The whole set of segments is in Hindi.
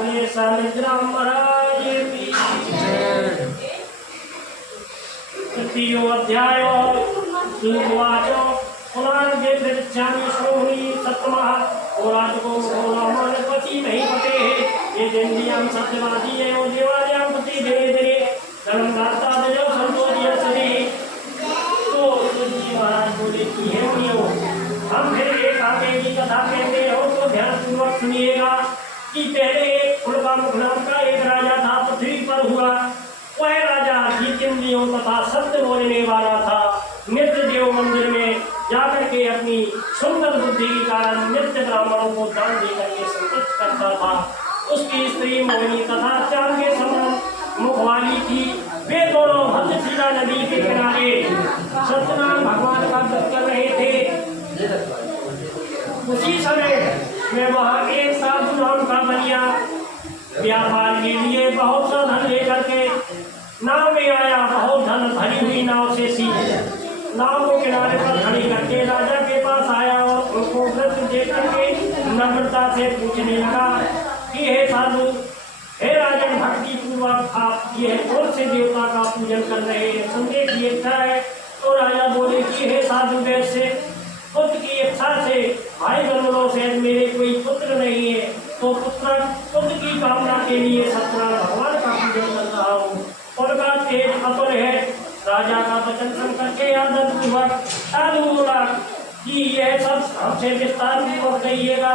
बोले शालिग्राम महाराज की। तृतीयो अध्याय शुभवाच पुनर्गच्छामि श्रोमणि सत्तमः ओराजको नामानपति नहीं पते ये जंदियां सत्यवादी एवं देवालयां पति धीरे धीरे धर्म गाता दयो संतोषिया सरे। तो तुलसी महाराज बोले कि हे मुनियो, हम फिर एक आगे की कथा कहते हो तो ध्यान पूर्वक सुनिएगा कि पहले फुलका मुख नाम का एक राजा था, पृथ्वी पर हुआ। वह राजा जितेंद्रियों तथा सत्य बोलने वाला था। नित्य देव मंदिर में जाकर के अपनी सुंदर बुद्धि के कारण नित्य ब्राह्मणों को दान देकर के संतुष्ट करता था। उसकी स्त्री मोहिनी तथा चांद के समान मुख वाली थी। वे दोनों भद्रशिला नदी के किनारे सत्यनारायण भगवान का व्रत कर रहे थे। उसी समय में वहाँ एक साधु नाम का बनिया व्यापार के लिए बहुत सा धन लेकर के नाव में आया। बहुत धन भरी हुई नाव से सी नाव को किनारे पर खड़ी करके राजा के पास आया और उनको व्रत देख करके नम्रता से पूछने लगा कि हे साधु, हे राजन, भक्ति पूर्वक आप ये कौन से देवता का पूजन कर रहे हैं? सुनने की इच्छा है। तो राजा बोले कि हे साधु, वैसे पुत्र की इच्छा से भाई बंधुओं से मेरे कोई पुत्र नहीं है, तो पुत्र की कामना के लिए सत्यनारायण भगवान का पूजन कर रहा हूँ। उनका तेज अतुल है। राजा का वचन सुन करके आदर पूर्वक साधु बोला कि यह सब हमसे विस्तार पूर्वक कहिएगा।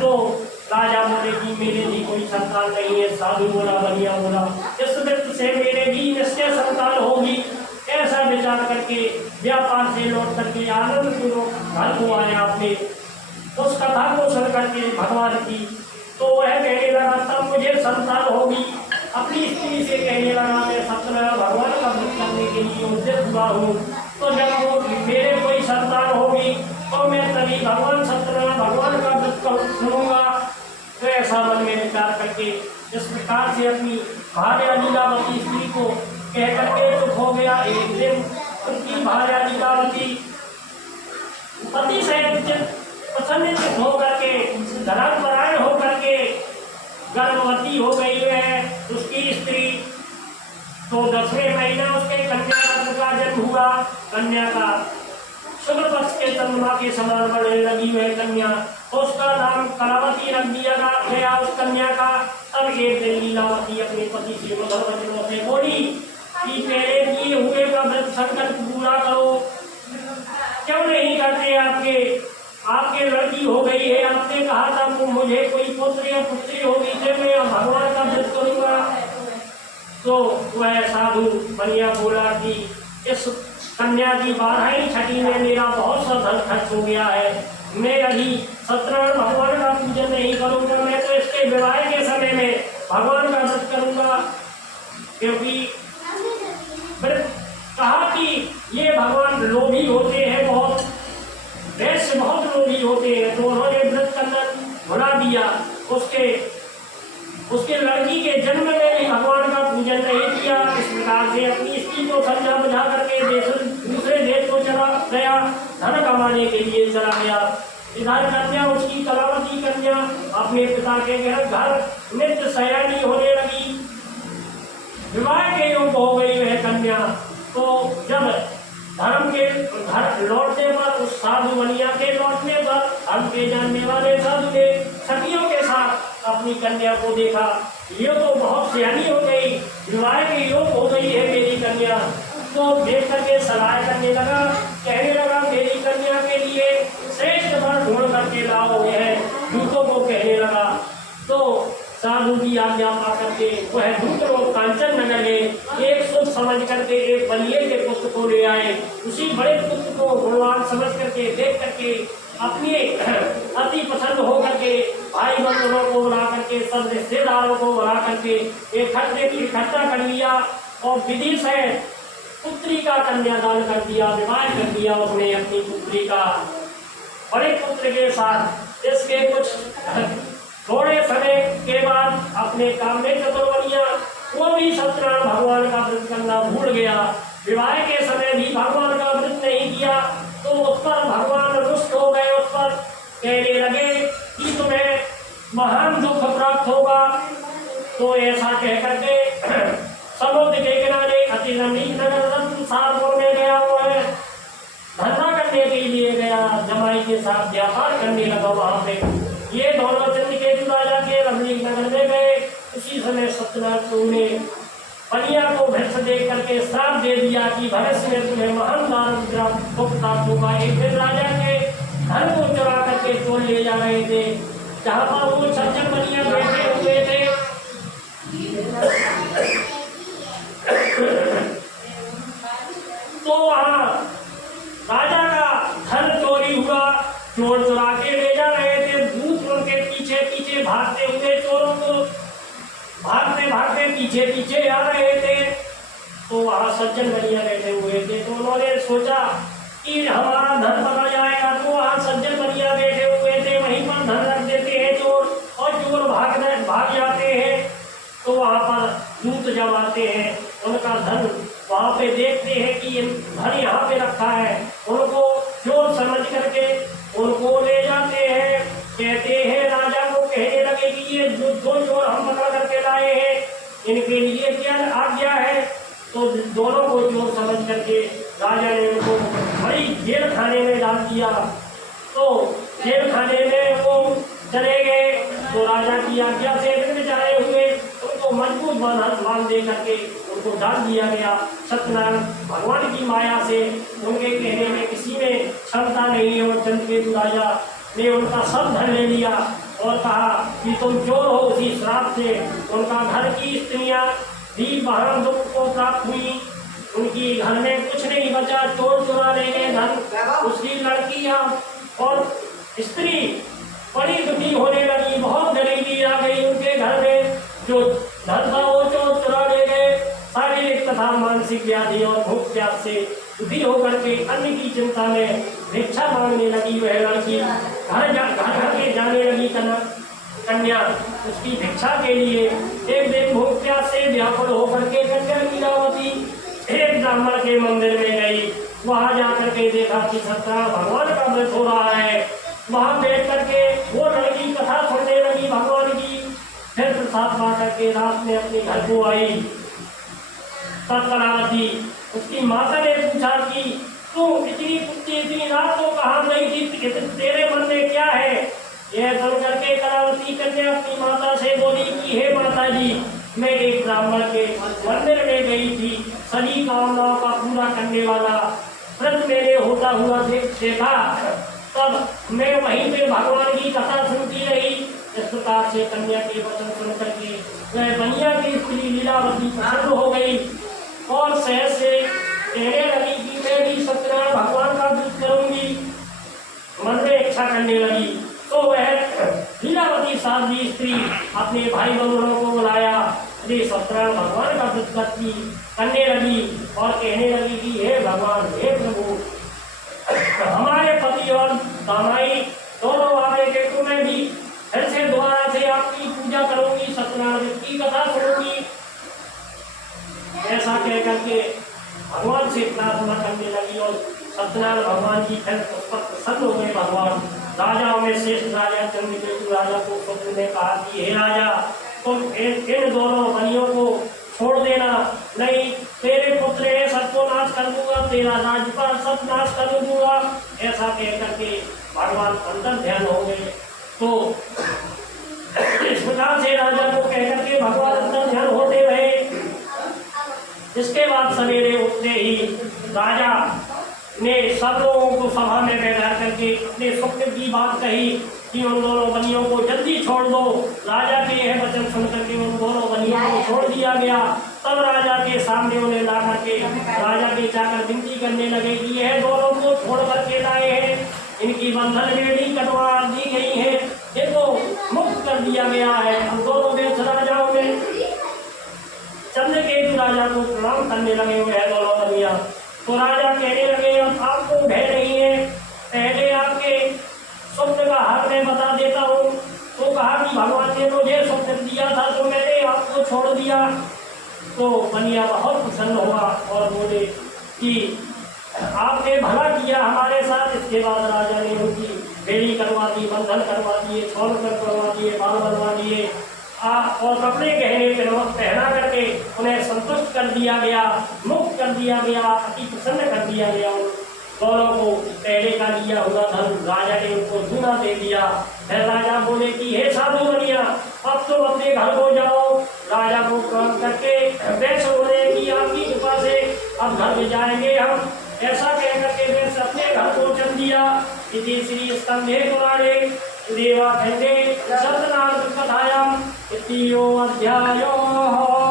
तो राजा बोले कि मेरे भी कोई संतान नहीं है। साधु बोला, बनिया बोला, इस वृत्त से मेरे भी निश्चय संतान होगी। ऐसा विचार करके व्यापार से लौट करके आनंद पूर्वक घर को आया। अपने उस कथा को सुन करके भगवान की, तो वह कहने लगा तब मुझे संतान होगी। अपनी स्त्री से कहने लगा मैं सत्यनारायण भगवान का व्रत करने के लिए उद्यत हुआ हूँ। तो जब वो मेरे कोई संतान होगी तो मैं तभी भगवान सत्यनारायण भगवान का व्रत सुनूंगा। तो ऐसा मन में विचार करके इस प्रकार से अपनी भार्या लीलावती स्त्री को कह करके चुप हो गया। एक दिन उनकी भार्या लीलावती पति से प्रसन्नचित होकर के धर्मपरायण होकर के गर्भवती हो गई है उसकी स्त्री। तो 10वें महीना उसके कन्या का जन्म हुआ। कन्या का शुक्ल पक्ष के चंद्रमा के समान बढ़ने लगी वह कन्या। उसका नाम कलावती रख दिया गया उस कन्या का। तब एक दिन लीलावती अपने पति से मधुर वचनों से बोली कि मेरे किए हुए का व्रत संकल्प पूरा करो। क्यों नहीं करते? आपके लड़की हो गई है। आपने कहा था मुझे कोई पुत्र या पुत्री होगी तो मैं भगवान का व्रत करूंगा। तो वह साधु बनिया बोला कि इस कन्या की 12वीं छठी में मेरा बहुत सा धन खर्च हो गया है। मैं अभी सत्यनारायण भगवान का पूजन नहीं करूंगा। मैं तो इसके विवाह के समय में भगवान का व्रत करूंगा। क्योंकि कहा कि ये भगवान लोभी होते हैं, बहुत वैश्य बहुत लोभी होते हैं। तो उन्होंने व्रत करना भुला दिया। उसके लड़की के जन्म में भी भगवान का पूजन नहीं किया। इस प्रकार से अपनी स्त्री को समझा बुझा करके दूसरे देश को चला गया, धन कमाने के लिए चला गया। इधर कन्या उसकी कलावती कन्या अपने पिता के घर नित्य सयानी होने लगी। विवाह के योग हो गई वह कन्या। तो जब धर्म के घर लौटने पर, उस साधु बनिया के लौटने पर, धर्म के जानने वाले साधु ने सखियों के साथ अपनी कन्या को देखा। ये तो बहुत सियानी हो गई, विवाह के योग हो गई है मेरी कन्या। तो देख करके सलाह करने लगा, कहने लगा मेरी कन्या के लिए श्रेष्ठ वर ढूंढ करके लाओ। यह दूतों को कहने लगा। तो साधु की आज्ञा पा करके वह दूत लोग कांचन नगर गए। एक सोच समझ करके एक बनिए के पुत्र को ले आए। उसी बड़े पुत्र को गुणवान समझ करके देख करके अपनी अति पसंद हो करके भाई बंधुओं को बुला करके, सब रिश्तेदारों को बुला करके इकट्ठा कर लिया और विधि से पुत्री का कन्यादान कर दिया, विवाह कर दिया उसने अपनी पुत्री का बड़े पुत्र के साथ। इसके कुछ थोड़े समय के बाद अपने काम में चतुर्वनिया वो भी सत्यनारायण भगवान का व्रत करना भूल गया। विवाह के समय भी भगवान का व्रत नहीं किया। तो उस पर भगवान रुष्ट हो गए। उस पर कहने लगे कि तुम्हें महान दुख प्राप्त होगा। तो ऐसा कह करके समुद्र के किनारे अति रमणीक नगर रत्नसारपुर में गया हुआ है, धंधा करने के लिए गया, जमाई के साथ व्यापार करने लगा वहां पे। ये दोनों चंद्रकेतु राजा के रमणीक नगर में गए। उसी समय सत्यनारायण प्रभु ने बनिया को भ्रष्ट देख करके श्राप दे दिया कि भविष्य में तुम्हें महान दारुद्र भुगतान होगा। एक दिन राजा के धन को चुरा करके चोर ले जा रहे थे, जहाँ पर वो सज्जन बनिया बैठे हुए थे। तो वहाँ राजा का धन चोरी हुआ, चोर चुरा के ले जा रहे थे। दूत उनके पीछे पीछे भागते हुए चोरों को भागते भागते पीछे पीछे आ रहे थे। तो वहाँ सज्जन बनिया बैठे हुए थे, तो उन्होंने सोचा कि हमारा धन पकड़ा जाएगा। तो वहाँ सज्जन बनिया बैठे हुए थे, वहीं पर धन रख देते हैं चोर, और चोर भाग जाते हैं। तो वहाँ पर दूत जब आते हैं, उनका धन वहाँ पे देखते हैं कि धन यहाँ पे रखा है, उनको चोर समझ करके उनको ले जाते हैं। कहते हैं, राजा को कहने लगे कि ये जो चोर हम पकड़ करके लाए हैं, इनके लिए क्या आज्ञा है। तो दोनों को चोर समझ करके राजा ने उनको बड़ी जेल खाने में डाल दिया। तो जेल खाने में वो चले गए। तो राजा की आज्ञा से बेचारे हुए उनको मजबूत बांध दे करके उनको डाल दिया गया। सत्यनारायण भगवान की माया से उनके कहने में किसी में क्षमता नहीं है, और चंद्रकेतु राजा ने उनका सब धन ले लिया और कहा कि तुम चोर हो। उसी श्राप से उनका घर की स्त्रियां भी वहां दुख को प्राप्त हुई, उनकी घर में कुछ नहीं बचा, चोर चुरा ले गए धन। उसकी लड़कियां और स्त्री बड़ी दुखी होने लगी, बहुत गरीबी आ गई उनके घर में। जो धन था वो चोर चुरा ले गए। शारीरिक तथा मानसिक व्याधि और भूख प्यास से दुखी होकर के अन्न की चिंता में भिक्षा मांगने लगी वह लड़की। घर के जाने लगी कन्या उसकी भिक्षा के लिए। एक दिन भूख प्यास से व्याकुल होकर के कन्या लीलावती एक ब्राह्मण के मंदिर में गई। वहां जाकर के देखा कि सत्यनारायण भगवान का व्रत हो रहा है। वहां बैठ करके वो लड़की कथा सुनने लगी भगवान की। फिर प्रसाद पा करके रात में अपने घर को आई। कलावती उसकी माता ने पूछा कि तू इतनी रात को कहाँ गई थी, तेरे मन में क्या है। यह सुन करके कलावती कन्या अपनी माता से बोली कि हे माता जी, मैं एक ब्राह्मण के मंदिर में गई थी, सभी कामनाओं का पूरा करने वाला व्रत मैंने होता हुआ देखा। तब मैं वहीं पे भगवान की कथा सुनती रही। इस प्रकार से कन्या के वचन सुन करके वह बनिया की स्त्री लीलावती प्रसन्न हो गई और सहज से कहने लगी कि मैं भी सत्यनारायण भगवान का व्रत करूंगी। मन में इच्छा करने लगी। तो वह लीलावती साध्वी स्त्री अपने भाई बंधुओं को बुलाया, श्री सत्यनारायण भगवान का व्रत करने लगी और कहने लगी कि हे भगवान, हे प्रभु, हमारे पति और दामाई दोनों आ गए थे, तो मैं भी फिर से दोबारा से आपकी पूजा करूंगी, सत्यनारायण की कथा सुनूंगी। ऐसा कह करके भगवान से प्रार्थना करने लगी और सत्यनारायण भगवान जी फिर उस पर प्रसन्न हो गए। भगवान राजाओं में श्रेष्ठ राजा चंद्रकेतु राजा को स्वप्न में कहा कि हे राजा, तुम इन दोनों बनियों को छोड़ देना, नहीं तेरे पुत्र है सबको नाश कर दूंगा, तेरा राज्यपाल सब नाश कर दूंगा। ऐसा कह करके भगवान अंतर ध्यान हो गए। तो इस प्रकार से राजा को कह करके भगवान अंतर ध्यान होते रहे। इसके बाद सवेरे उठते ही राजा ने सब लोगों को सभा में बैठा करके अपने स्वप्न की बात कही कि उन दोनों बनियों को जल्दी छोड़ दो। राजा के यह वचन सुन करके उन दोनों बनियों को छोड़ दिया गया। तब राजा के सामने उन्हें ला करके राजा के जाकर विनती करने लगे कि यह दोनों को छोड़ करके लाए हैं, इनकी बंधन बेड़ी कटवा दी गई है, इनको मुक्त कर दिया गया है। हम दोनों देश राजाओं में चंद्रकेतु राजा को प्रणाम करने लगे हुए हैं दोनों बनिया। तो राजा कहने लगे अब आपको भय नहीं है, पहले आपके स्वप्न का हाल मैं बता देता हूँ। तो कहा कि भगवान ने मुझे स्वप्न दिया था तो मैंने आपको छोड़ दिया। तो बनिया बहुत प्रसन्न हुआ और बोले कि आपने भला किया हमारे साथ। इसके बाद राजा ने उनकी बेड़ी करवा दी, बंधन करवा दिए, छोड़ कर करवा दिए, बाल बनवा दिए। और कपड़े गहने पहना करके उन्हें संतुष्ट कर दिया गया, मुक्त कर दिया गया, अति प्रसन्न कर दिया गया। गौरव को पहले का लिया हुआ धन राजा ने उनको दूना दे दिया। फिर राजा बोले कि हे साधु बनिया, अब तुम अपने घर को जाओ। राजा को प्रणाम करके वैसे बोले कि आपकी कृपा से अब घर में जाएंगे हम। ऐसा कह करके वैसे अपने घर को चल दिया। इति श्री स्कंधे पुराणे देवाखंडे सत्यनारायण कथायाम तृतीयो अध्यायो।